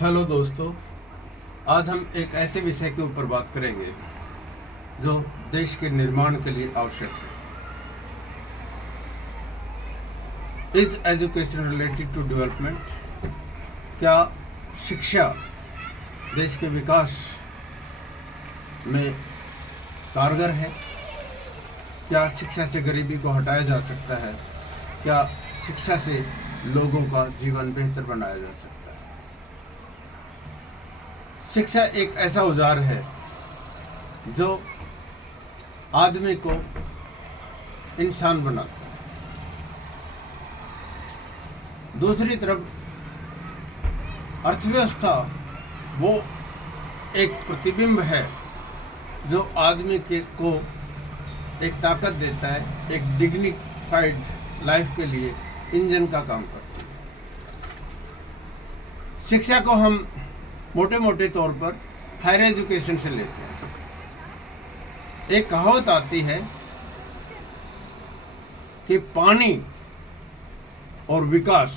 Hello दोस्तों, आज हम एक ऐसे विषय के ऊपर बात करेंगे जो देश के निर्माण के लिए आवश्यक है। Is education related to development? क्या शिक्षा देश के विकास में कारगर है? क्या शिक्षा से गरीबी को हटाया जा सकता है? क्या शिक्षा से लोगों का जीवन बेहतर बनाया जा सकता है? शिक्षा एक ऐसा औजार है जो आदमी को इंसान बनाता है। दूसरी तरफ अर्थव्यवस्था वो एक प्रतिबिंब है जो आदमी को एक ताकत देता है, एक डिग्निफाइड लाइफ के लिए इंजन का काम करती है। शिक्षा को हम मोटे मोटे तौर पर हायर एजुकेशन से लेते हैं। एक कहावत आती है कि पानी और विकास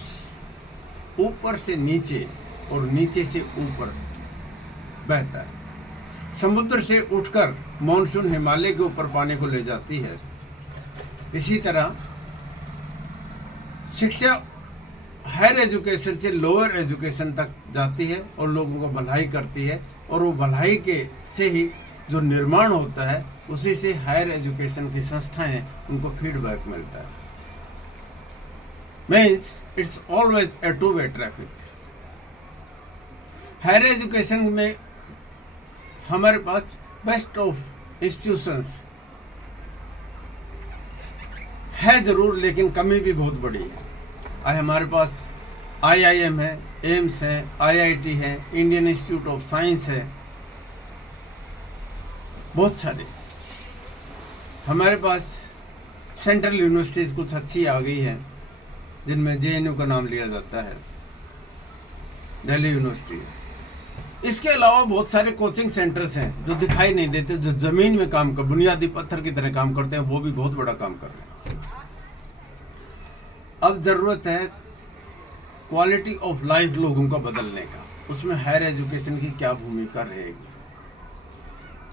ऊपर से नीचे और नीचे से ऊपर बहता है। समुद्र से उठकर मॉनसून हिमालय के ऊपर पानी को ले जाती है। इसी तरह शिक्षा हायर एजुकेशन से लोअर एजुकेशन तक जाती है और लोगों को भलाई करती है, और वो भलाई के से ही जो निर्माण होता है उसी से हायर एजुकेशन की संस्थाएं उनको फीडबैक मिलता है। Means it's always a two way traffic. Higher education में हमारे पास बेस्ट ऑफ इंस्टीट्यूशंस है जरूर, लेकिन कमी भी बहुत बड़ी है। हमारे पास IIM है, एम्स है, IIT है, इंडियन इंस्टीट्यूट ऑफ साइंस है, बहुत सारे। हमारे पास सेंट्रल यूनिवर्सिटीज़ कुछ अच्छी आ गई हैं, जिनमें JNU का नाम लिया जाता है, दिल्ली यूनिवर्सिटी है। इसके अलावा बहुत सारे कोचिंग सेंटर्स हैं जो दिखाई नहीं देते, जो ज़मीन में काम कर बुनियादी पत्थर की तरह काम करते हैं, वो भी बहुत बड़ा काम कर रहे हैं। अब ज़रूरत है क्वालिटी ऑफ लाइफ लोगों का बदलने का। उसमें हायर एजुकेशन की क्या भूमिका रहेगी?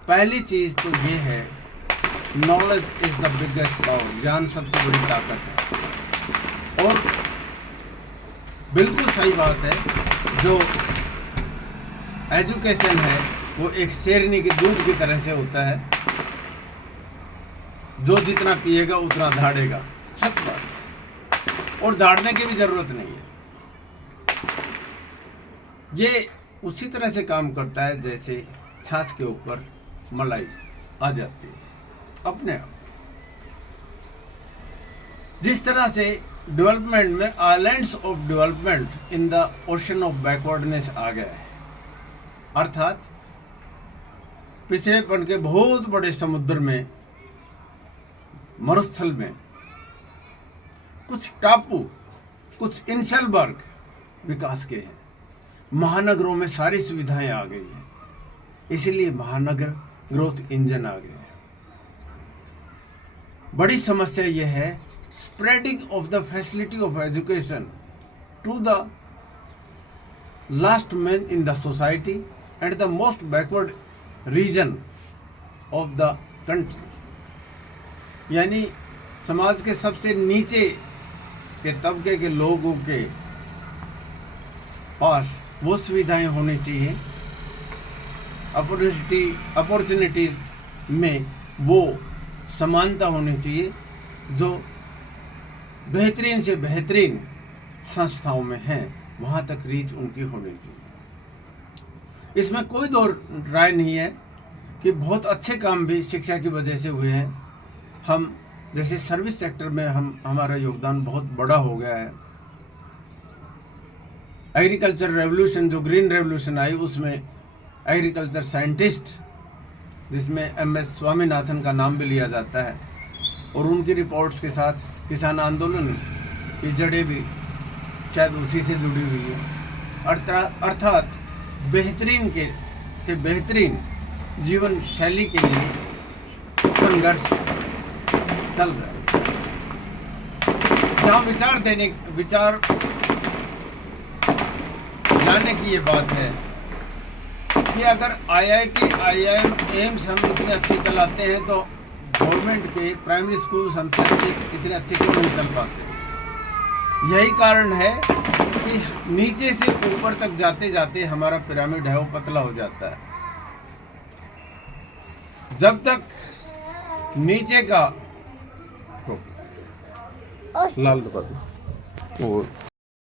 पहली चीज़ तो ये है, knowledge is the biggest power. ज्ञान सबसे बड़ी ताकत है। और बिल्कुल सही बात है, जो एजुकेशन है वो एक शेरनी के दूध की तरह से होता है, जो जितना पिएगा उतना धाड़ेगा। सच बात है, और धाड़ने की भी जरूरत नहीं है। ये उसी तरह से काम करता है जैसे छाछ के ऊपर मलाई आ जाती है अपने आप। जिस तरह से डेवलपमेंट में islands of development in the ocean of backwardness आ गया है, अर्थात पिछड़ेपन के बहुत बड़े समुद्र में, मरुस्थल में कुछ टापू, कुछ इंसलबर्ग विकास के हैं। महानगरों में सारी सुविधाएं आ गई हैं, इसलिए महानगर ग्रोथ इंजन आ गया है। बड़ी समस्या यह है, spreading of the facility of education to the last man in the society and the most backward region of the country. यानी समाज के सबसे नीचे के तबके के लोगों के पास वो सुविधाएं होनी चाहिए, अपॉर्चुनिटीज में वो समानता होनी चाहिए जो बेहतरीन से बेहतरीन संस्थाओं में हैं, वहाँ तक रीच उनकी होनी चाहिए। इसमें कोई दो राय नहीं है कि बहुत अच्छे काम भी शिक्षा की वजह से हुए हैं। हम जैसे सर्विस सेक्टर में हमारा योगदान बहुत बड़ा हो गया है। एग्रीकल्चर रेवोल्यूशन, जो ग्रीन रेवोल्यूशन आई, उसमें एग्रीकल्चर साइंटिस्ट, जिसमें MS स्वामीनाथन का नाम भी लिया जाता है, और उनकी रिपोर्ट्स के साथ किसान आंदोलन की जड़ें भी शायद उसी से जुड़ी हुई है। अर्थात बेहतरीन के से बेहतरीन जीवन शैली के लिए संघर्ष चल रहा है। जहाँ विचार बताने की ये बात है कि अगर IIT, IIM, एम्स हम इतने अच्छे चलाते हैं तो गवर्नमेंट के प्राइमरी स्कूल्स हमसे इतने अच्छे क्यों नहीं चल पाते? यही कारण है कि नीचे से ऊपर तक जाते जाते हमारा पिरामिड है वो पतला हो जाता है। जब तक नीचे का लाल दबा दो वो